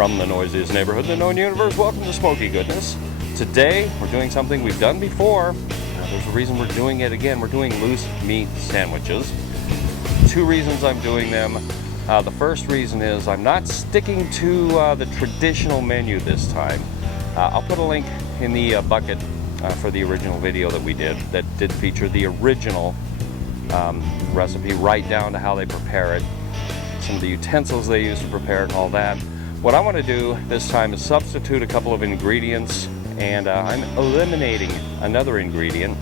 from the noisiest neighborhood in the known universe. Welcome to Smoky Goodness. Today we're doing something we've done before. There's a reason we're doing it again. We're doing loose meat sandwiches. Two reasons I'm doing them. The first reason is I'm not sticking to the traditional menu this time. I'll put a link in the bucket for the original video that we did that did feature the original recipe right down to how they prepare it, some of the utensils they use to prepare it and all that. What I want to do this time is substitute a couple of ingredients, and I'm eliminating another ingredient.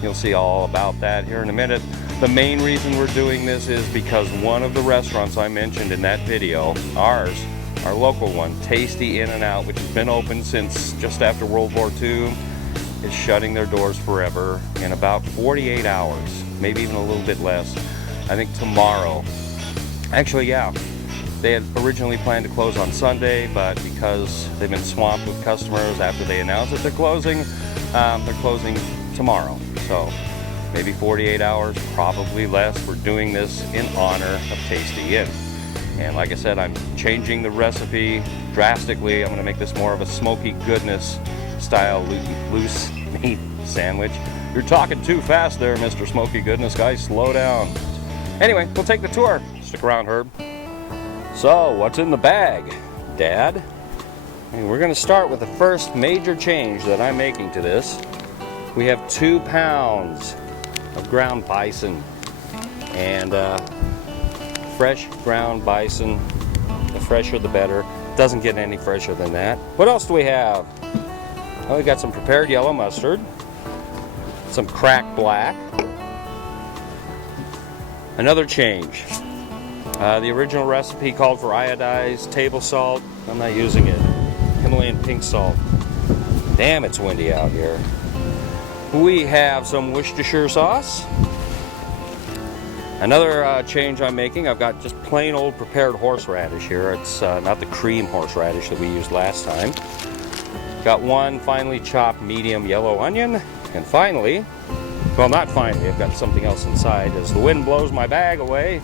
You'll see all about that here in a minute. The main reason we're doing this is because one of the restaurants I mentioned in that video, our local one, Tastee Inn Out, which has been open since just after World War II, is shutting their doors forever in about 48 hours, maybe even a little bit less. I think tomorrow. Actually, yeah, they had originally planned to close on Sunday, but because they've been swamped with customers after they announced that they're closing tomorrow. So maybe 48 hours, probably less. We're doing this in honor of Tastee Inn. And like I said, I'm changing the recipe drastically. I'm going to make this more of a smoky goodness style loose meat sandwich. You're talking too fast there, Mr. Smoky Goodness guy. Slow down. Anyway, we'll take the tour. Stick around, Herb. So, what's in the bag, Dad? And we're going to start with the first major change that I'm making to this. We have 2 pounds of ground bison, and fresh ground bison. The fresher the better. Doesn't get any fresher than that. What else do we have? Well, we got some prepared yellow mustard, some cracked black. Another change. The original recipe called for iodized table salt. I'm not using it. Himalayan pink salt. Damn, it's windy out here. We have some Worcestershire sauce. Another change I'm making, I've got just plain old prepared horseradish here. It's not the cream horseradish that we used last time. Got one finely chopped medium yellow onion. And finally, well, not finally, I've got something else inside as the wind blows my bag away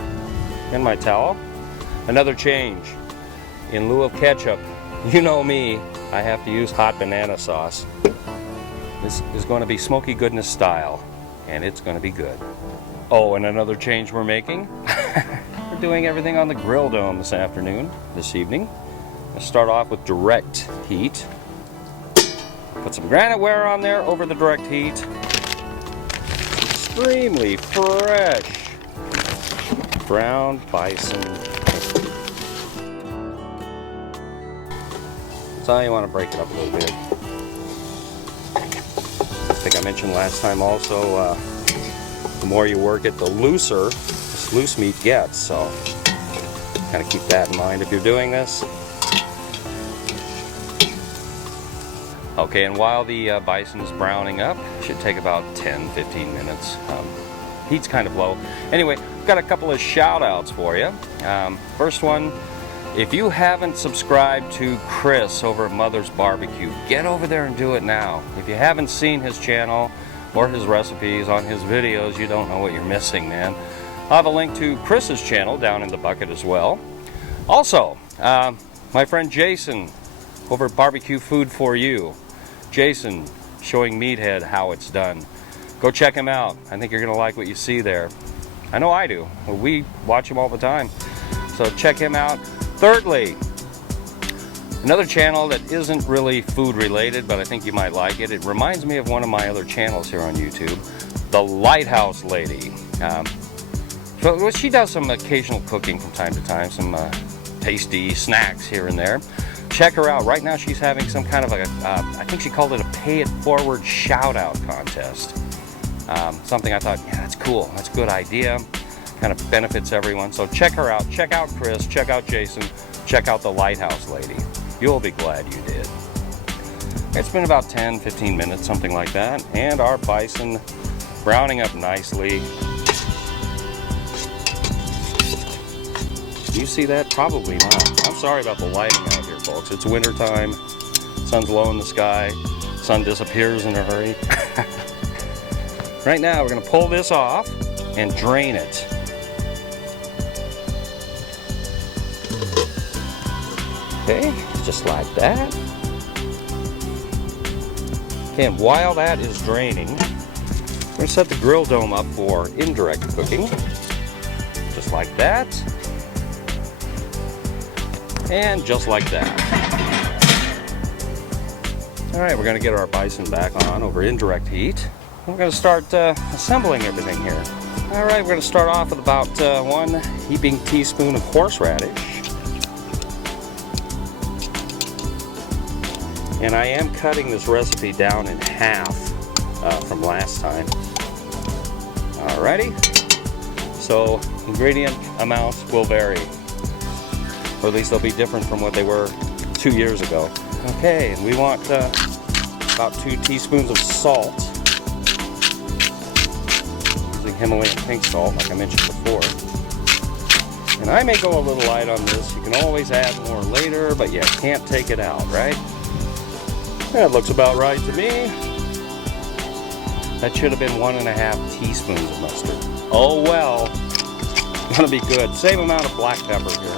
and my towel. Another change. In lieu of ketchup, you know me, I have to use hot banana sauce. This is going to be smoky goodness style, and it's going to be good. Oh, and another change we're making. We're doing everything on the grill dome this evening. Let's start off with direct heat. Put some granite ware on there over the direct heat. Extremely fresh ground bison. So you want to break it up a little bit. I think I mentioned last time also, the more you work it, the looser this loose meat gets. So kind of keep that in mind if you're doing this. Okay, and while the bison is browning up, it should take about 10-15 minutes. Heat's kind of low. Anyway, I've got a couple of shout outs for you. First one, if you haven't subscribed to Chris over at Mother's Barbecue, get over there and do it now. If you haven't seen his channel or his recipes on his videos, you don't know what you're missing, man. I'll have a link to Chris's channel down in the bucket as well. Also, my friend Jason over at Barbecue Food for You. Jason showing Meathead how it's done. Go check him out. I think you're going to like what you see there. I know I do. We watch him all the time. So check him out. Thirdly, another channel that isn't really food related, but I think you might like it. It reminds me of one of my other channels here on YouTube, The Lighthouse Lady. Well, she does some occasional cooking from time to time, some tasty snacks here and there. Check her out. Right now she's having some kind of a, I think she called it a pay it forward shout out contest. Something I thought, yeah, that's cool. That's a good idea. Kind of benefits everyone. So check her out. Check out Chris. Check out Jason. Check out the Lighthouse Lady. You'll be glad you did. It's been about 10-15 minutes, something like that. And our bison browning up nicely. Do you see that? Probably not. I'm sorry about the lighting out here, folks. It's winter time. Sun's low in the sky. Sun disappears in a hurry. Right now, we're going to pull this off and drain it. Okay, just like that. Okay, and while that is draining, we're going to set the grill dome up for indirect cooking. Just like that. And just like that. Alright, we're going to get our bison back on over indirect heat. We're going to start assembling everything here. Alright, we're going to start off with about 1 heaping teaspoon of horseradish. And I am cutting this recipe down in half from last time. Alrighty, so ingredient amounts will vary, or at least they'll be different from what they were 2 years ago. Okay, and we want about 2 teaspoons of salt, using Himalayan pink salt like I mentioned before. And I may go a little light on this. You can always add more later, but you can't take it out, right? That looks about right to me. That should have been 1.5 teaspoons of mustard. Oh well, gonna be good. Same amount of black pepper here.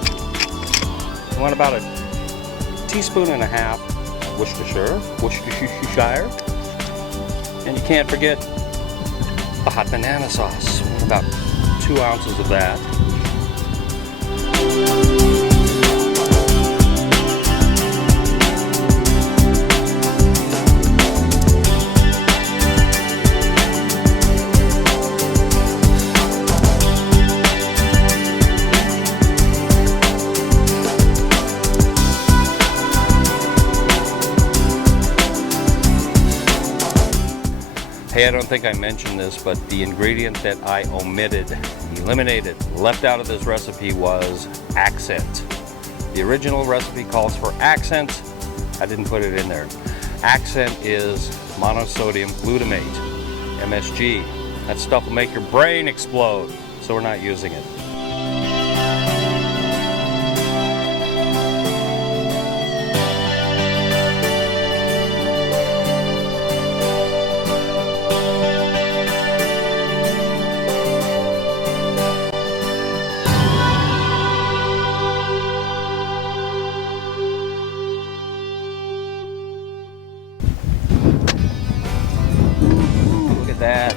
You want about 1.5 teaspoons of Worcestershire. And you can't forget the hot banana sauce. About 2 ounces of that. Hey, I don't think I mentioned this, but the ingredient that I eliminated, left out of this recipe was accent. The original recipe calls for accent. I didn't put it in there. Accent is monosodium glutamate, MSG. That stuff will make your brain explode, so we're not using it. That.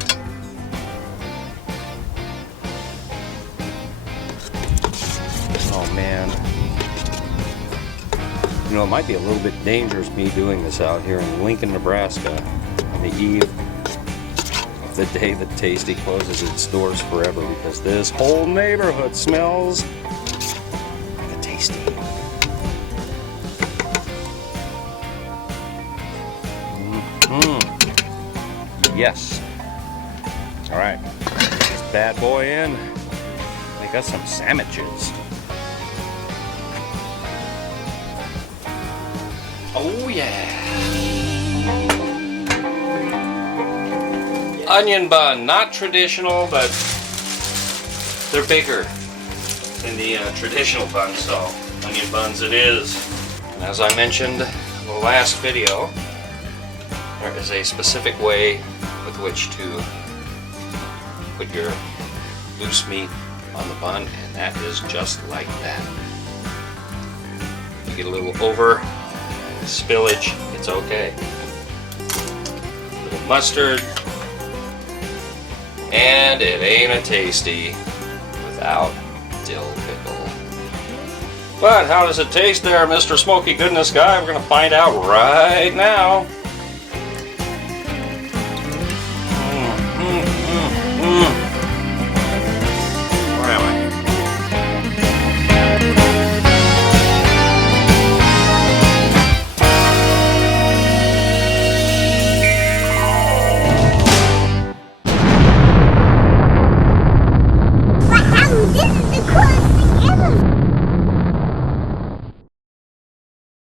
Oh man. You know, it might be a little bit dangerous me doing this out here in Lincoln, Nebraska on the eve of the day that Tastee closes its doors forever, because this whole neighborhood smells like a Tastee. Yes. Alright, get this bad boy in. Make us some sandwiches. Oh yeah! Onion bun, not traditional, but they're bigger than the traditional bun, so onion buns it is. And as I mentioned in the last video, there is a specific way with which to put your loose meat on the bun, and that is just like that. You get a little over spillage, it's okay. A little mustard, and it ain't a Tastee without dill pickle. But how does it taste there, Mr. Smoky Goodness Guy? We're gonna find out right now.